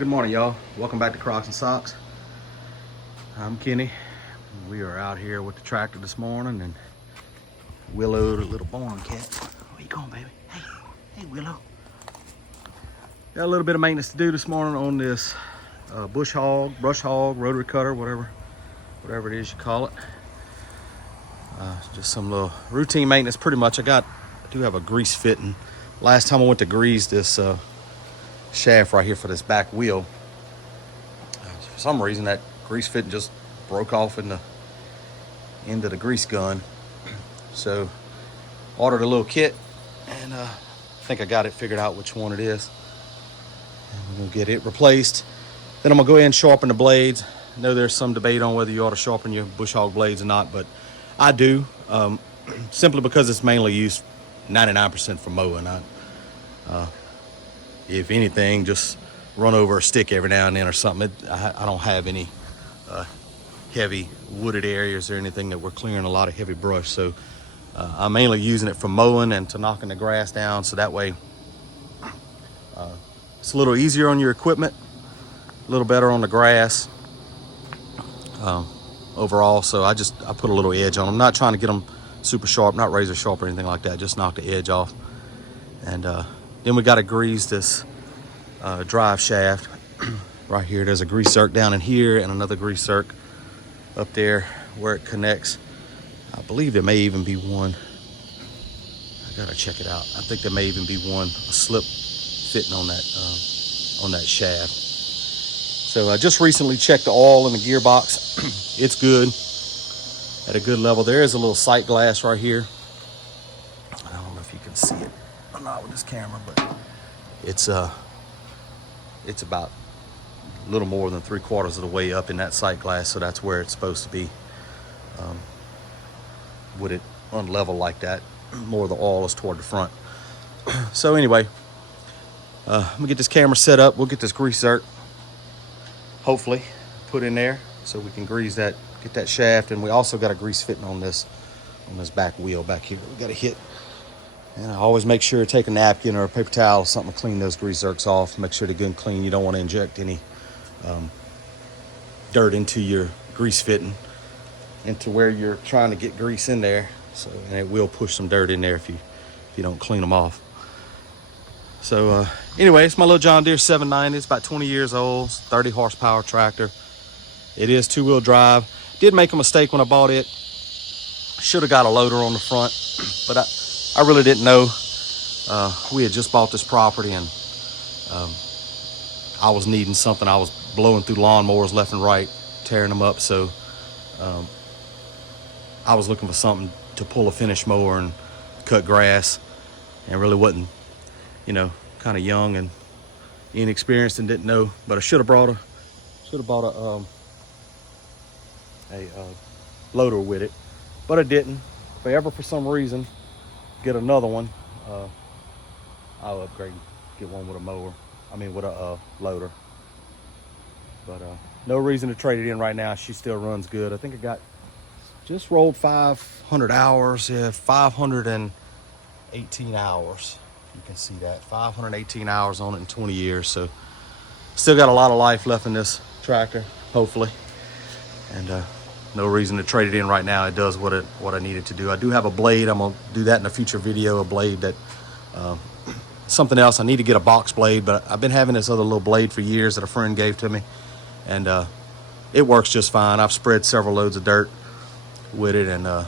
Good morning, y'all. Welcome back to Crocs and Socks. I'm Kenny. We are out here with the tractor this morning, and Willow, the little barn cat. Where you going, baby? Hey, Willow. Got a little bit of maintenance to do this morning on this brush hog, rotary cutter, whatever it is you call it. Just some little routine maintenance. Pretty much, I do have a grease fitting. Last time I went to grease this shaft right here for this back wheel, for some reason that grease fitting just broke off in the end of the grease gun. So ordered a little kit, and I think I got it figured out which one it is. And we're gonna get it replaced. Then I'm gonna go ahead and sharpen the blades. I know there's some debate on whether you ought to sharpen your bush hog blades or not, but I do, simply because it's mainly used 99% for mowing. If anything, just run over a stick every now and then or something. I don't have any heavy wooded areas or anything that we're clearing a lot of heavy brush. So I'm mainly using it for mowing and to knocking the grass down. So that way it's a little easier on your equipment, a little better on the grass overall. So I put a little edge on them. I'm not trying to get them super sharp, not razor sharp or anything like that. Just knock the edge off. And then we got to grease this drive shaft right here. There's a grease zerk down in here and another grease zerk up there where it connects. I believe there may even be one. I gotta check it out. I think there may even be a slip fitting on that shaft. So I just recently checked the oil in the gearbox. It's good, at a good level. There is a little sight glass right here. I don't know if you can see it or not with this camera, but it's about a little more than 3/4 of the way up in that sight glass, so that's where it's supposed to be. With it unlevel like that, more of the oil is toward the front. So anyway, I'm gonna get this camera set up. We'll get this grease zerk hopefully put in there so we can grease that, get that shaft. And we also got a grease fitting on this back wheel back here. We got to hit. And I always make sure to take a napkin or a paper towel or something to clean those grease zerks off. Make sure they're good and clean. You don't want to inject any dirt into your grease fitting, into where you're trying to get grease in there. So, and it will push some dirt in there if you don't clean them off. So anyway, it's my little John Deere 790. It's about 20 years old, 30 horsepower tractor. It is 2-wheel drive. Did make a mistake when I bought it. Should have got a loader on the front, but I really didn't know. We had just bought this property, and I was needing something. I was blowing through lawnmowers left and right, tearing them up. So I was looking for something to pull a finish mower and cut grass, and really wasn't, kind of young and inexperienced and didn't know. But I should have bought a loader with it, but I didn't. If I ever for some reason get another one, I'll upgrade and get one with a mower. With a loader. But no reason to trade it in right now. She still runs good. I think I just rolled 500 hours. Yeah, 518 hours. You can see that 518 hours on it in 20 years. So still got a lot of life left in this tractor, hopefully. And no reason to trade it in right now. It does what I need it to do. I do have a blade. I'm gonna do that in a future video. A blade that something else. I need to get a box blade, but I've been having this other little blade for years that a friend gave to me, and it works just fine. I've spread several loads of dirt with it, and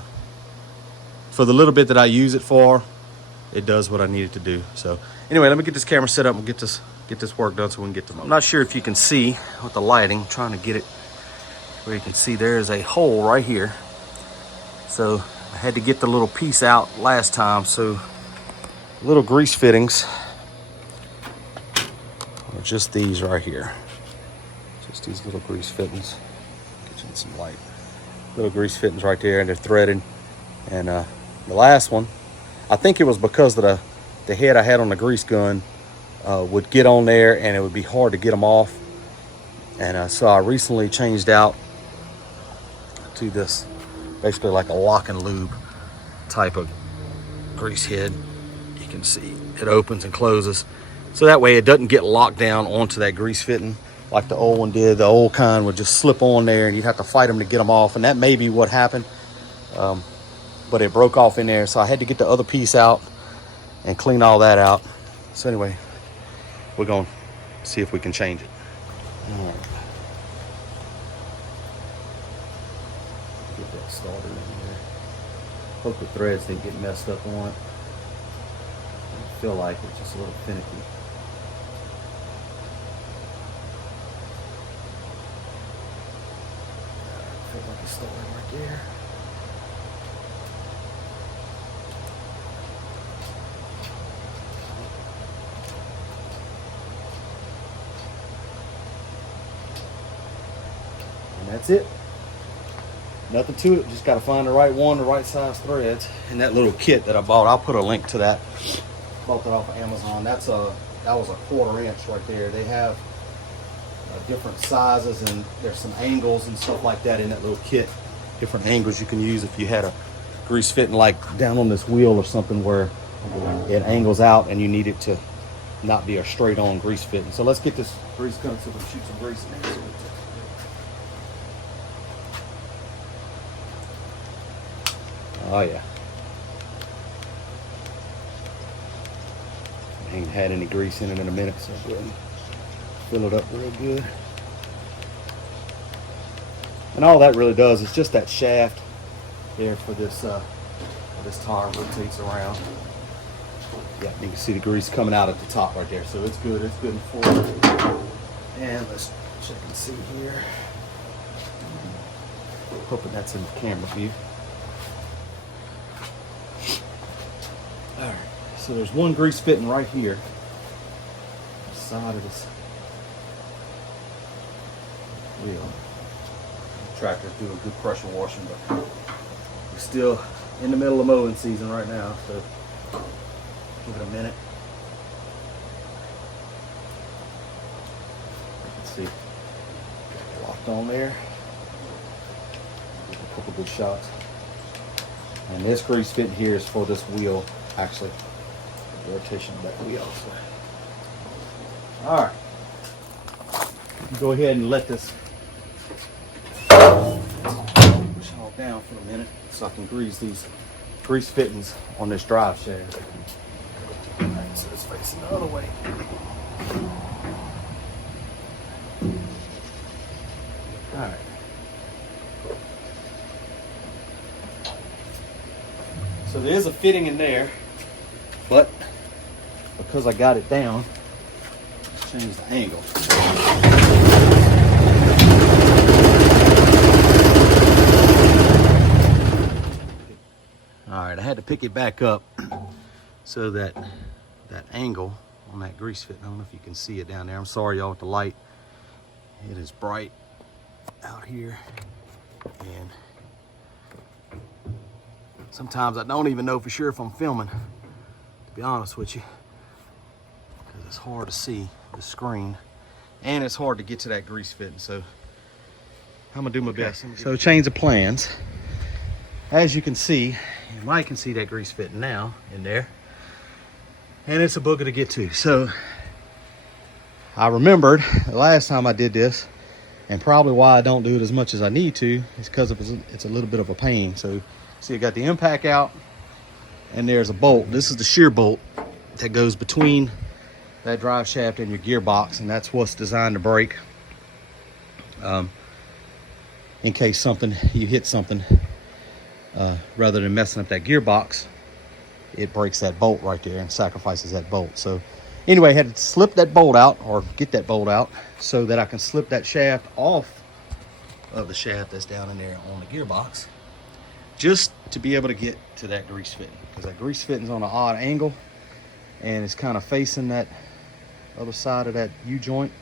for the little bit that I use it for, it does what I need it to do. So anyway, let me get this camera set up and get this work done so we can get to it. I'm not sure if you can see with the lighting. I'm trying to get it where you can see there is a hole right here. So I had to get the little piece out last time. So little grease fittings are just these right here. Just these little grease fittings. Get you in some light. Little grease fittings right there, and they're threaded. And the last one, I think it was because of the head I had on the grease gun would get on there, and it would be hard to get them off. And so I recently changed out to this, basically like a lock and lube type of grease head. You can see it opens and closes, So that way it doesn't get locked down onto that grease fitting like the old one did. The old kind would just slip on there and you'd have to fight them to get them off. And that may be what happened. But it broke off in there. So I had to get the other piece out and clean all that out. So anyway, we're going to see if we can change it. All right. Get that started in here. Hope the threads didn't get messed up on it. I feel like it's just a little finicky. I feel like it's started right there. And that's it. Nothing to it. Just got to find the right one, the right size threads. And that little kit that I bought, I'll put a link to that. Bought that off of Amazon. That was a 1/4 inch right there. They have different sizes and there's some angles and stuff like that in that little kit. Different angles you can use if you had a grease fitting like down on this wheel or something where it angles out and you need it to not be a straight on grease fitting. So let's get this grease gun so we can shoot some grease in there. Oh yeah. I ain't had any grease in it in a minute, so go ahead and fill it up real good. And all that really does is just that shaft there for this tire rotates around. Yeah, you can see the grease coming out at the top right there, so it's good. It's good and forward. And let's check and see here. Hoping that's in the camera view. All right, so there's one grease fitting right here. The side of this wheel. The tractor's doing good pressure washing, but we're still in the middle of mowing season right now, so give it a minute. Let's see. Locked on there. A couple good shots. And this grease fitting here is for this wheel, actually. The rotation of that wheel. So. All right. Go ahead and let this push all down for a minute so I can grease these grease fittings on this drive shaft. All right, so it's facing the other way. All right. So there is a fitting in there, but because I got it down, change the angle. All right, I had to pick it back up so that angle on that grease fit, I don't know if you can see it down there. I'm sorry y'all with the light. It is bright out here, and sometimes I don't even know for sure if I'm filming, to be honest with you, because it's hard to see the screen and it's hard to get to that grease fitting. So I'm gonna do my best. So change of plans. As you can see, you might can see that grease fitting now in there, and it's a booger to get to. So I remembered the last time I did this, and probably why I don't do it as much as I need to is because it's a little bit of a pain. So see, I got the impact out, and there's a bolt. This is the shear bolt that goes between that drive shaft and your gearbox, and that's what's designed to break in case you hit something. Rather than messing up that gearbox, it breaks that bolt right there and sacrifices that bolt. So anyway, I had to slip that bolt out, or get that bolt out, so that I can slip that shaft off of the shaft that's down in there on the gearbox, just to be able to get to that grease fitting, because that grease fitting's on an odd angle and it's kind of facing that other side of that U-joint,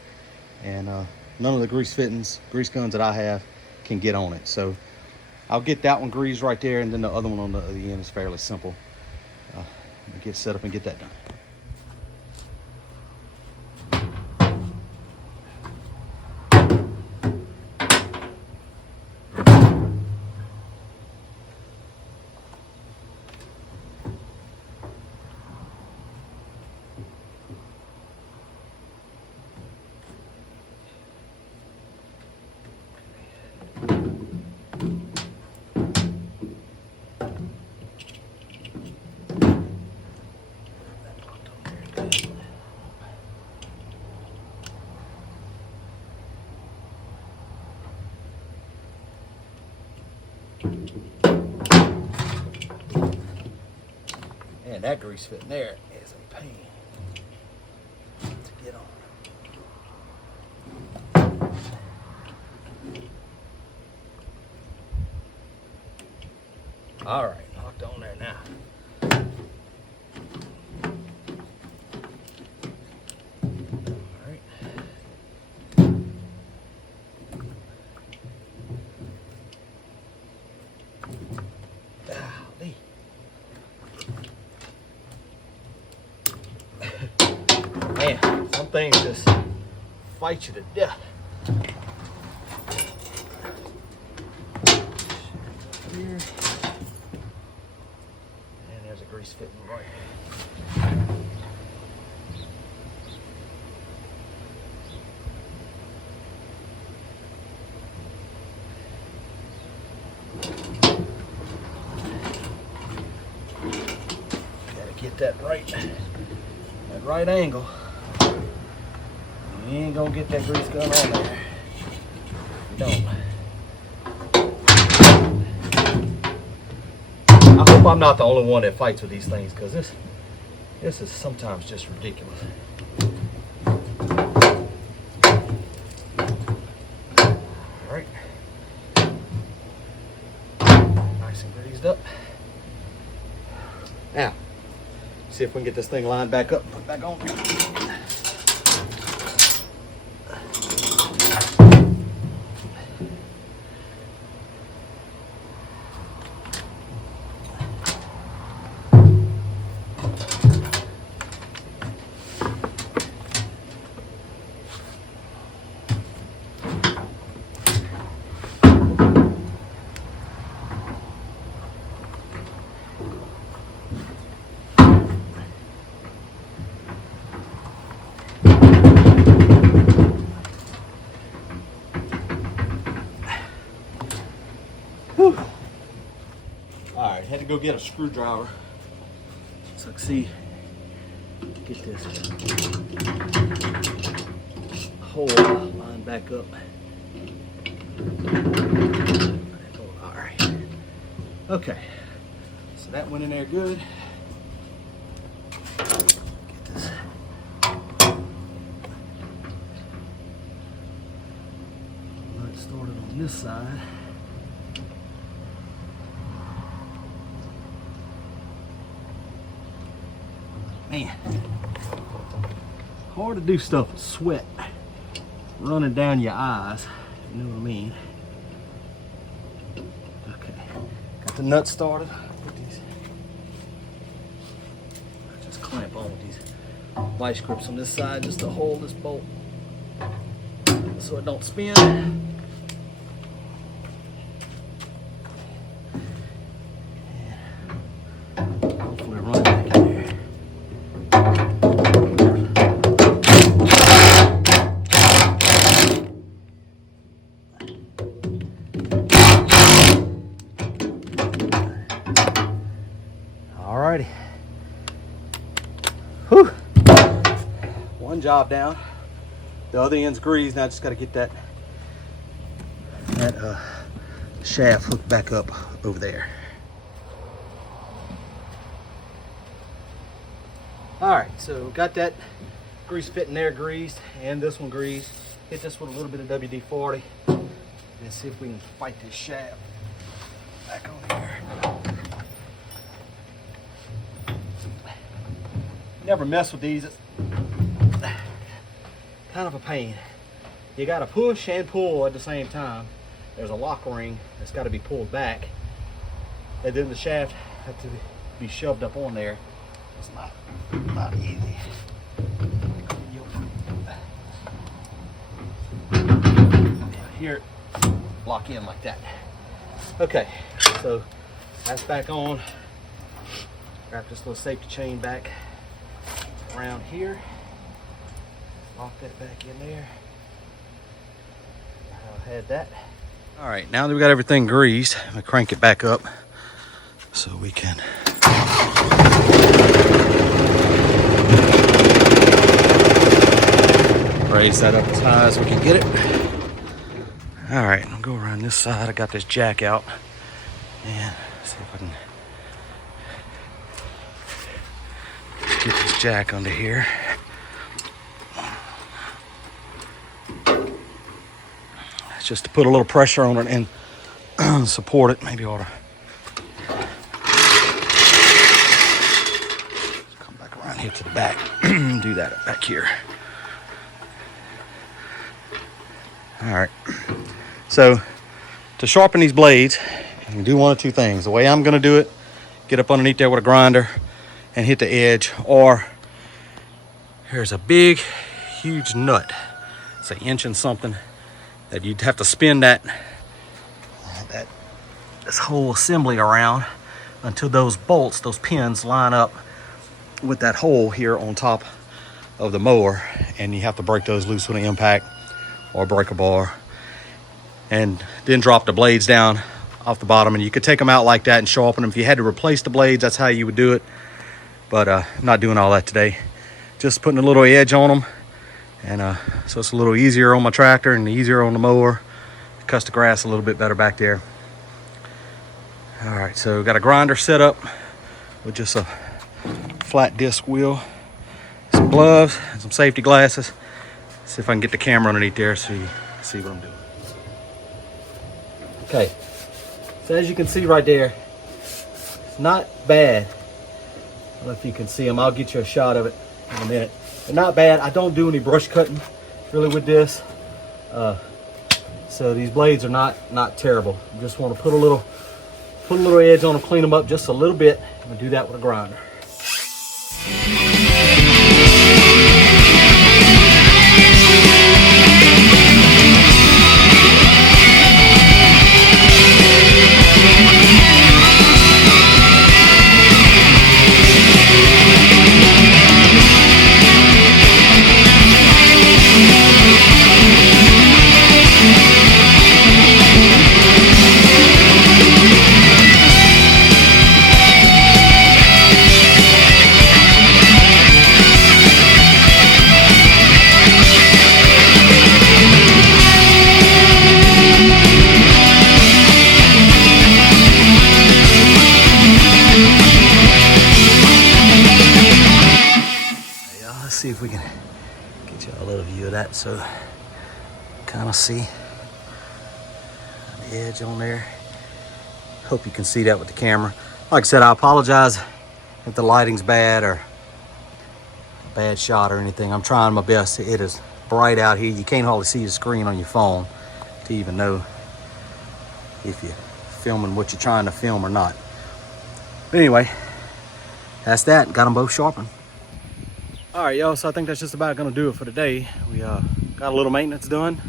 and none of the grease guns that I have can get on it. So I'll get that one greased right there, and then the other one on the other end is fairly simple. Get set up and get that done. And that grease fit in there is a pain to get on. All right, locked on there now. All right. Golly. Man, some things just fight you to death. Here. And there's a grease fitting right here. Gotta get that right angle. You ain't gonna get that grease gun on there. You don't. I hope I'm not the only one that fights with these things, because this is sometimes just ridiculous. All right. Nice and greased up. Now, see if we can get this thing lined back up, put it back on. Alright, had to go get a screwdriver so I can see, get this hole lined back up. Alright. Okay. So that went in there good. Get this. Nut started on this side. Man, hard to do stuff with sweat running down your eyes, you know what I mean. Okay, got the nut started. Put these, just clamp on with these vice grips on this side just to hold this bolt so it don't spin. Hopefully run back in there. Alrighty. Whew. One job down. The other end's greased. Now I just got to get that shaft hooked back up over there. Alright, so got that grease fitting there greased and this one greased. Hit this with a little bit of WD-40 and see if we can fight this shaft back on here. Never mess with these. It's kind of a pain. You got to push and pull at the same time. There's a lock ring that's got to be pulled back, and then the shaft has to be shoved up on there. It's not easy. Here, lock in like that. Okay, so that's back on. Wrap this little safety chain back around here. Lock that back in there. I'll head that. All right, now that we got everything greased, I'm gonna crank it back up so we can raise that up as high as we can get it. All right, I'll go around this side. I got this jack out. And see if I can get this jack under here. It's just to put a little pressure on it and support it. Maybe I ought to come back around here to the back. Do that back here. All right. So to sharpen these blades, you can do one of two things. The way I'm going to do it, get up underneath there with a grinder and hit the edge, or here's a big, huge nut. It's an inch and something that you'd have to spin this whole assembly around until those bolts, those pins line up with that hole here on top of the mower, and you have to break those loose with an impact or break a bar, and then drop the blades down off the bottom. And you could take them out like that and sharpen them. If you had to replace the blades, that's how you would do it. But I'm not doing all that today. Just putting a little edge on them. And so it's a little easier on my tractor and easier on the mower. Cuts the grass a little bit better back there. All right, so got a grinder set up with just a flat disc wheel, some gloves, and some safety glasses. See if I can get the camera underneath there so you see what I'm doing. Okay, so as you can see right there, it's not bad. I don't know if you can see them. I'll get you a shot of it in a minute. They're not bad. I don't do any brush cutting really with this. So these blades are not terrible. You just want to put a little edge on them, clean them up just a little bit, and do that with a grinder. See if we can get you a little view of that, so kind of see the edge on there. Hope you can see that with the camera. Like I said, I apologize if the lighting's bad or a bad shot or anything. I'm trying my best. It is bright out here. You can't hardly see the screen on your phone to even know if you're filming what you're trying to film or not. But anyway, that's that. Got them both sharpened. All right, y'all, so I think that's just about gonna do it for today. We got a little maintenance done.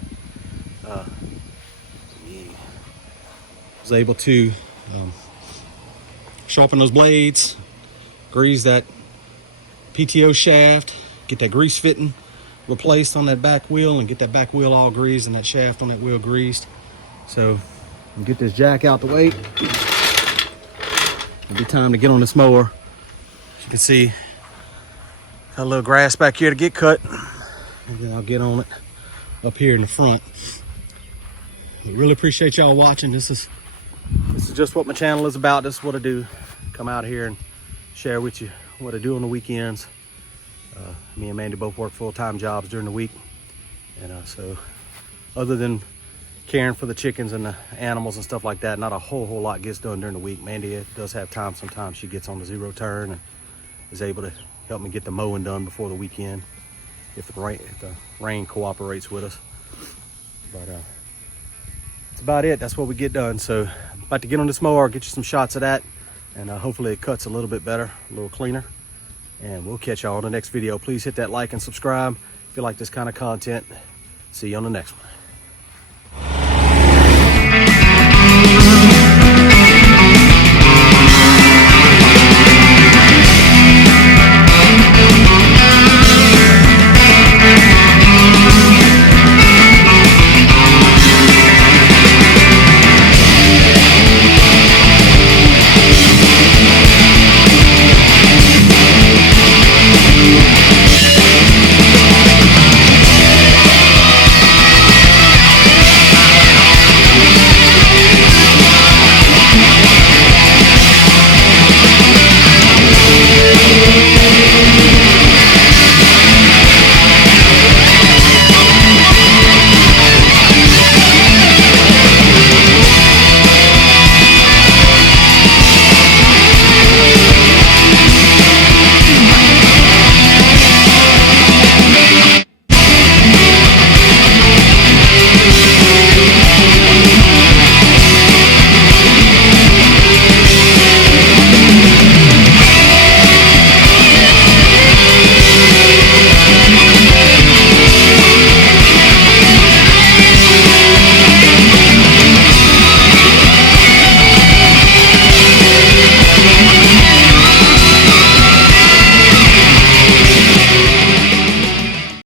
Was able to sharpen those blades, grease that PTO shaft, get that grease fitting replaced on that back wheel, and get that back wheel all greased and that shaft on that wheel greased. So we'll get this jack out the way. It'll be time to get on this mower. As you can see, got a little grass back here to get cut, and then I'll get on it up here in the front. I really appreciate y'all watching. This is just what my channel is about. This is what I do. Come out here and share with you what I do on the weekends. Me and Mandy both work full-time jobs during the week, and so other than caring for the chickens and the animals and stuff like that, not a whole lot gets done during the week. Mandy does have time sometimes. She gets on the zero turn and is able to help me get the mowing done before the weekend if the rain cooperates with us. But that's about it. That's what we get done. So I'm about to get on this mower, get you some shots of that, and hopefully it cuts a little bit better, a little cleaner. And we'll catch y'all on the next video. Please hit that like and subscribe if you like this kind of content. See you on the next one.